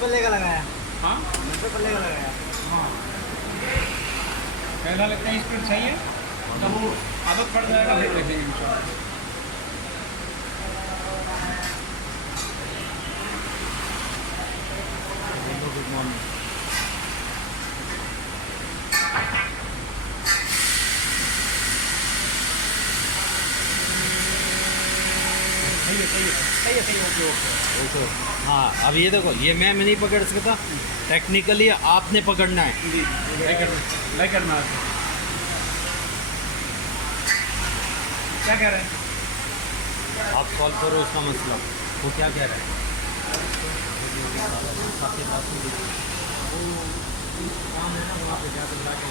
पल्ले का लगाया। हाँ पल्ले का लगाया। हाँ पहला लगता है स्पीड सही है, तब वो आदत पड़ जाएगा, देख लेते हैं इंशाल्लाह। Good morning. सही है। हाँ अब ये देखो, ये मैं नहीं पकड़ सकता, टेक्निकली आपने पकड़ना है। जी लाइक करना है। क्या कह रहे हैं आप कॉल करो उसका मसला, वो क्या कह रहा है। आपके पास में काम है ना, वहाँ पे जाकर ला के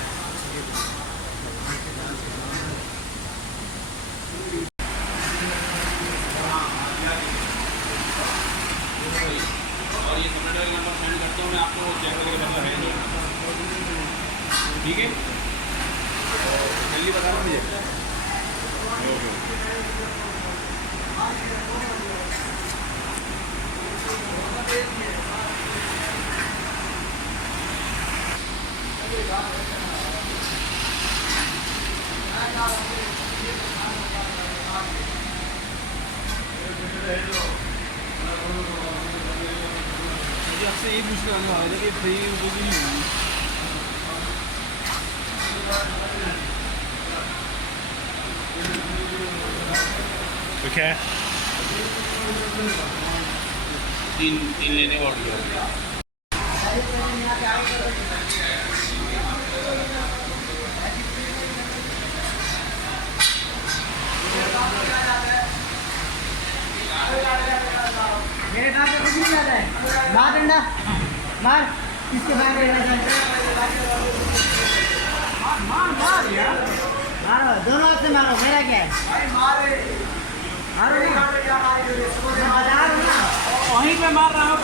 और ये कमेंट नंबर सेंड करता हूँ मैं आपको, चेक करके बता रहे हैं। ठीक है, जल्दी बता दीजिए। मुझे आपसे ये पूछना है कि फ्री होगी नहीं होगी। तो क्या है, तीन लेने और दिया। मेरे नाम पे कुछ नहीं आता है। मार डंडा मार, किसके भाई मार यार, मारो दोनों हाथ से मारो, मेरा क्या है। मारो ना, वहीं पे मार रहा हूँ।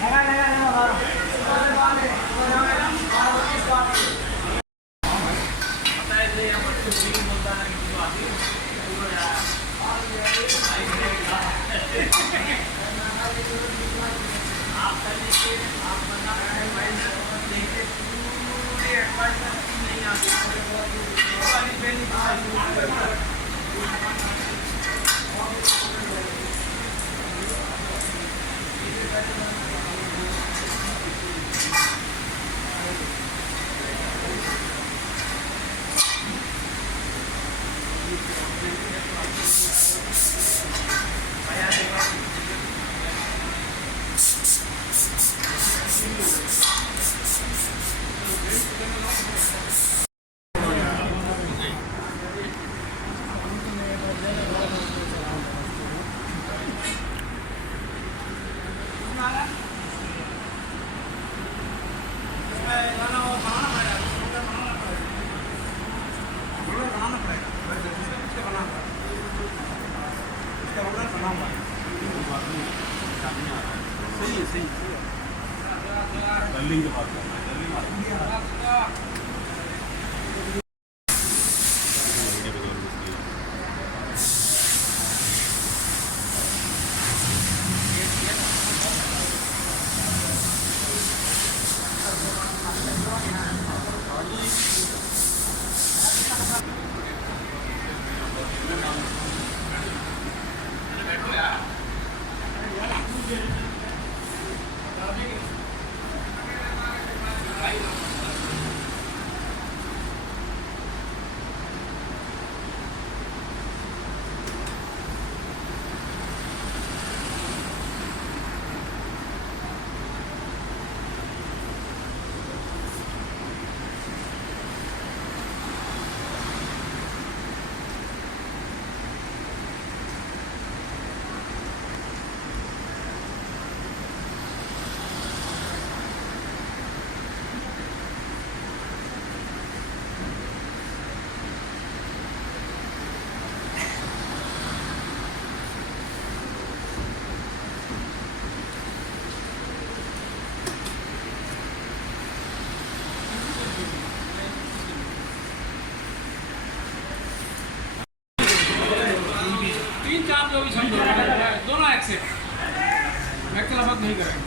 लगा लगा लगा मारो। सही बिल्डिंग के पास अब नहीं करेंगे।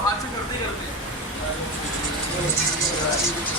हाथ से करते ही करते हैं।